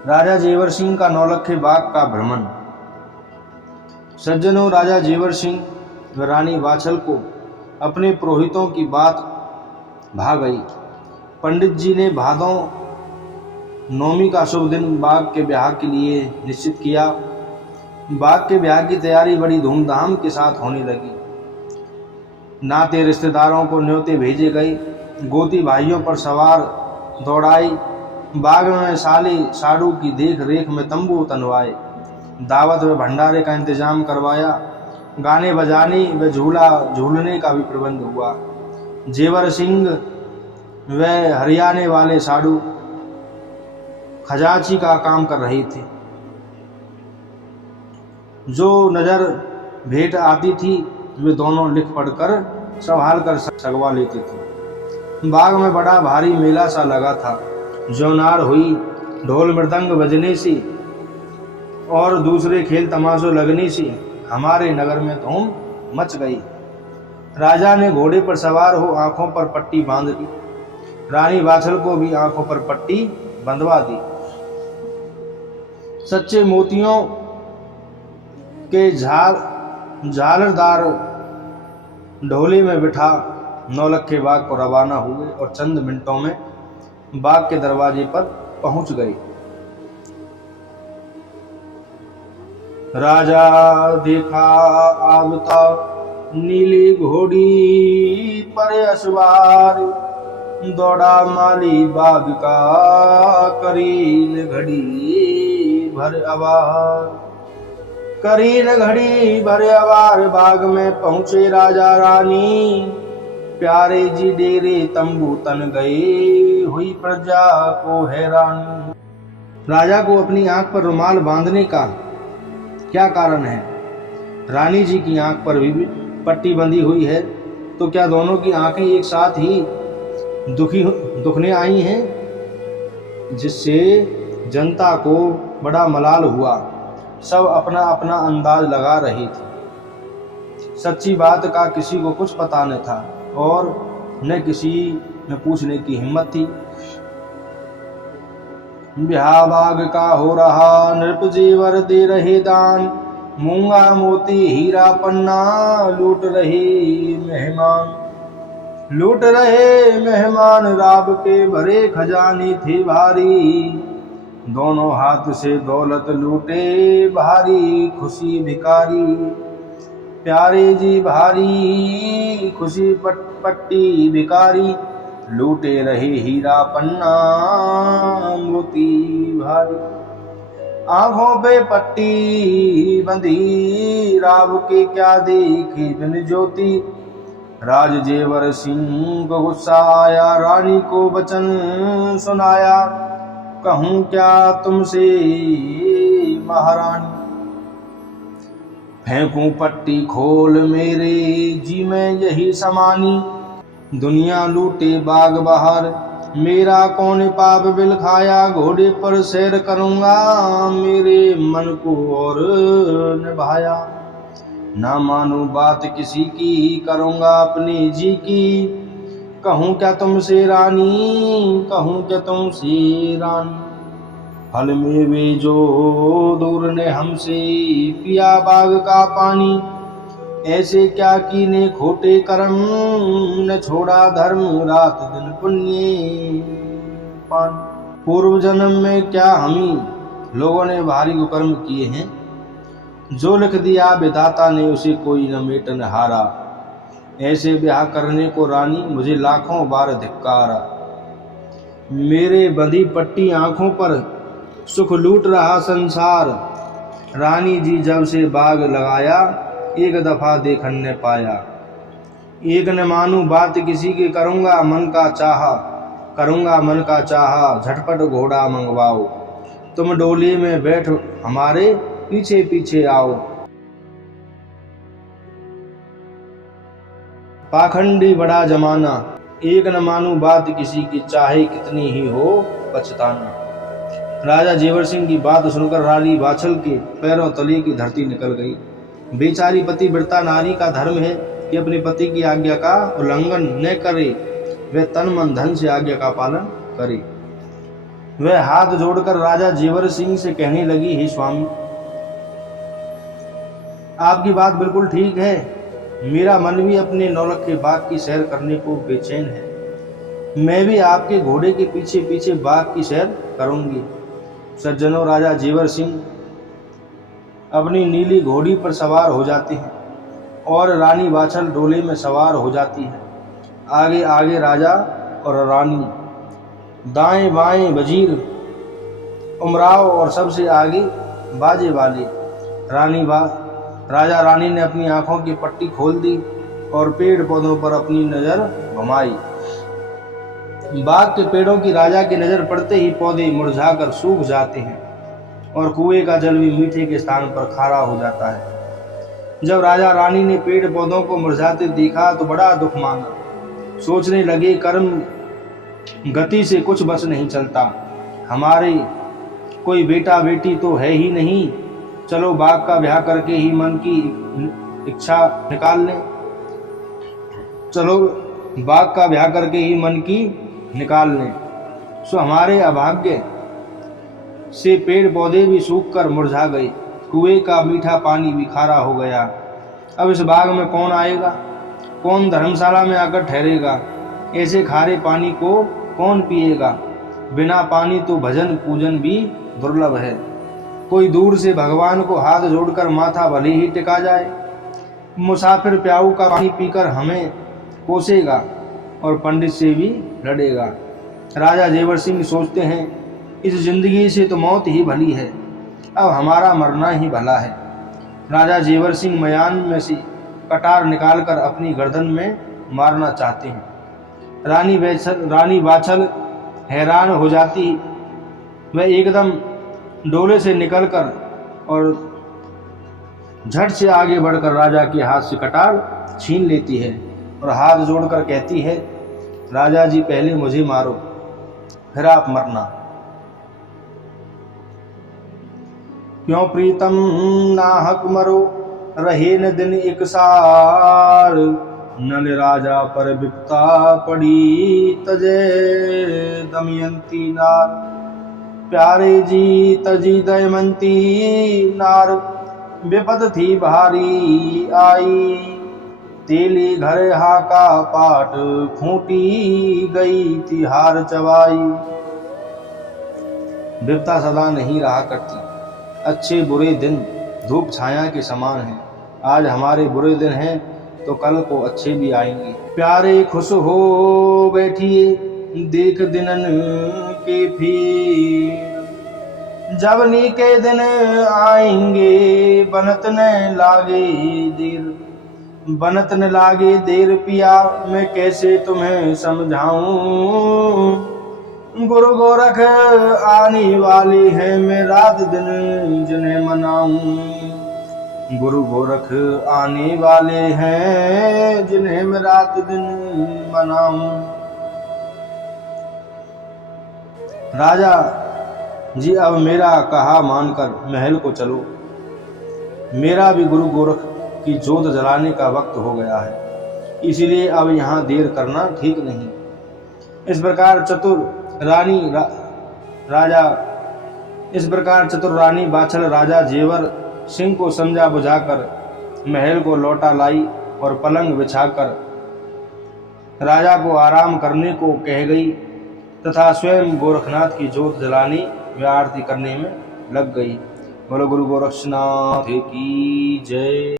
राजा जेवर सिंह का नौलखे बाग का भ्रमण। सज्जनों, राजा जेवर सिंह व रानी वाछल को अपने पुरोहितों की बात भा गई। पंडित जी ने भादों नौमी का शुभ दिन बाग के ब्याह के लिए निश्चित किया। बाग के ब्याह की तैयारी बड़ी धूमधाम के साथ होने लगी। नाते रिश्तेदारों को न्योते भेजे गए, गोती भाइयों पर सवार दौड़ाई, बाग में साले साड़ू की देख रेख में तंबू तनवाए, दावत व भंडारे का इंतजाम करवाया, गाने बजाने व झूला झूलने का भी प्रबंध हुआ। जेवर सिंह व हरियाणे वाले साड़ू खजांची का काम कर रहे थे। जो नज़र भेंट आती थी वे दोनों लिख पढ़कर संभाल कर सगवा लेते थे। बाग में बड़ा भारी मेला सा लगा था। जौनार हुई, ढोल मृदंग बजने से और दूसरे खेल तमाशे लगने से हमारे नगर में धूम मच गई। राजा ने घोड़े पर सवार हो आंखों पर पट्टी बांध दी। रानी वाछल को भी आंखों पर पट्टी बंधवा दी। सच्चे मोतियों के झालरदार ढोले में बिठा नौलखे बाग को रवाना हुए और चंद मिनटों में बाग के दरवाजे पर पहुंच गए। राजा देखा आवता नीली घोड़ी पर असवार, दौड़ा माली बाग का करीन घड़ी भर अवार। करीन घड़ी भर अवार बाग में पहुंचे राजा रानी, प्यारे जी डेरे तंबू तन गए, हुई प्रजा को हैरानी। राजा को अपनी आंख पर रुमाल बांधने का क्या कारण है? रानी जी की आंख पर भी पट्टी बंधी हुई है, तो क्या दोनों की आंखें एक साथ ही दुखने आई हैं? जिससे जनता को बड़ा मलाल हुआ। सब अपना अपना अंदाज लगा रहे थे। सच्ची बात का किसी को कुछ पता न था और न किसी में पूछने की हिम्मत थी। ब्याह बाग का हो रहा, नृप जेवर दे रहे दान, मूंगा मोती हीरा पन्ना लूट रहे मेहमान राब के भरे खजाने थे भारी, दोनों हाथ से दौलत लूटे भारी खुशी भिकारी। प्यारे जी भारी खुशी पट्टी भिकारी, लूटे रहे हीरा पन्ना मोती भारी। आंखों पे पट्टी बंधी राव के क्या देखे बिन ज्योति, राज जेवर सिंह को गुस्सा आया, रानी को वचन सुनाया, कहूँ क्या तुमसे महारानी, फेंकूं पट्टी खोल मेरे जी में यही समानी, दुनिया लूटे बाग बहार, मेरा कौन पाप बिल खाया, घोड़े पर सैर करूंगा मेरे मन को और निभाया, ना मानू बात किसी की करूंगा अपने जी की, कहूँ क्या तुमसे रानी, कहूँ क्या तुमसे रानी, फल में वे जो दूर ने हमसे पिया बाग का पानी, ऐसे क्या कीने खोटे कर्म, न छोड़ा धर्म रात दिन पुण्य पान। पूर्व जन्म में क्या हमी लोगों ने भारी कुकर्म किए हैं, जो लिख दिया विधाता ने उसे कोई न मेट न हारा, ऐसे ब्याह करने को रानी मुझे लाखों बार धिक्कारा। मेरे बंधी पट्टी आंखों पर सुख लूट रहा संसार, रानी जी जब से बाग लगाया एक दफा देखन ने पाया, एक न मानू बात किसी की करूंगा मन का चाहा, झटपट घोड़ा मंगवाओ, तुम डोली में बैठ हमारे पीछे पीछे आओ। पाखंडी बड़ा जमाना, एक न मानू बात किसी की, चाहे कितनी ही हो पछताना। राजा जेवर सिंह की बात सुनकर रानी वाछल के पैरों तले की धरती निकल गई। बेचारी पतिव्रता नारी का धर्म है कि अपने पति की आज्ञा का उल्लंघन न करे, वह तन मन धन से आज्ञा का पालन करे। वह हाथ जोड़कर राजा जेवर सिंह से कहने लगी, हे स्वामी, आपकी बात बिल्कुल ठीक है। मेरा मन भी अपने नौलखे बाग की सैर करने को बेचैन है। मैं भी आपके घोड़े के पीछे पीछे बाग की सैर करूंगी। सज्जनों, राजा जेवर सिंह अपनी नीली घोड़ी पर सवार हो जाते हैं और रानी बाछल डोले में सवार हो जाती है। आगे आगे राजा और रानी, दाएं बाएं वजीर, उमराव और सबसे आगे बाजे वाले। राजा रानी ने अपनी आंखों की पट्टी खोल दी और पेड़ पौधों पर अपनी नजर घुमाई। बाग के पेड़ों की राजा की नजर पड़ते ही पौधे मुरझाकर सूख जाते हैं और कुएं का जल भी मीठे के स्थान पर खारा हो जाता है। जब राजा रानी ने पेड़ पौधों को मुरझाते देखा तो बड़ा दुख माना। सोचने लगे, कर्म गति से कुछ बस नहीं चलता। हमारे कोई बेटा बेटी तो है ही नहीं। चलो बाग का ब्याह करके ही मन की इच्छा निकाल लें। चलो बाग का ब्याह करके ही मन की निकाल लें। सो हमारे अभाग्य से पेड़ पौधे भी सूखकर मुरझा गए, कुएं का मीठा पानी भी खारा हो गया। अब इस बाग में कौन आएगा, कौन धर्मशाला में आकर ठहरेगा? ऐसे खारे पानी को कौन पिएगा? बिना पानी तो भजन पूजन भी दुर्लभ है। कोई दूर से भगवान को हाथ जोड़कर माथा भले ही टिका जाए। मुसाफिर प्याऊ का पानी पीकर हमें कोसेगा और पंडित से भी लड़ेगा। राजा जेवर सिंह सोचते हैं, इस जिंदगी से तो मौत ही भली है, अब हमारा मरना ही भला है। राजा जेवर सिंह मयान में से कटार निकालकर अपनी गर्दन में मारना चाहते हैं। रानी बाछल हैरान हो जाती। वह एकदम डोले से निकलकर और झट से आगे बढ़कर राजा के हाथ से कटार छीन लेती है और हाथ जोड़कर कहती है, राजा जी, पहले मुझे मारो, फिर आप मरना। क्यों प्रीतम नाहक मरो, रहे न दिन एक सार। नल राजा पर विपता पड़ी, तजे दमयंती नार। प्यारे जी तजी दमयंती नार, विपद थी भारी आई। तेली घर हाका पाट, खूंटी गई तिहार चवाई। विपता सदा नहीं रहा करती। अच्छे बुरे दिन धूप छाया के समान हैं। आज हमारे बुरे दिन हैं तो कल को अच्छे भी आएंगे। प्यारे खुश हो बैठिए, देख दिनन के फिर। जवनी के दिन आएंगे, बनत न लागे देर। बनत न लागे देर पिया, मैं कैसे तुम्हें समझाऊं। गुरु गोरख आने वाले हैं, मैं रात दिन जिन्हें मनाऊं। गुरु गोरख आने वाले हैं, जिन्हें मैं रात दिन मनाऊं। राजा जी, अब मेरा कहा मानकर महल को चलो। मेरा भी गुरु गोरख की जोत जलाने का वक्त हो गया है, इसलिए अब यहाँ देर करना ठीक नहीं। इस प्रकार चतुर रानी बाछल राजा जेवर सिंह को समझा बुझाकर महल को लौटा लाई और पलंग बिछाकर राजा को आराम करने को कह गई तथा स्वयं गोरखनाथ की जोत जलाने व आरती करने में लग गई। बोलो गुरु गोरक्षनाथ की जय।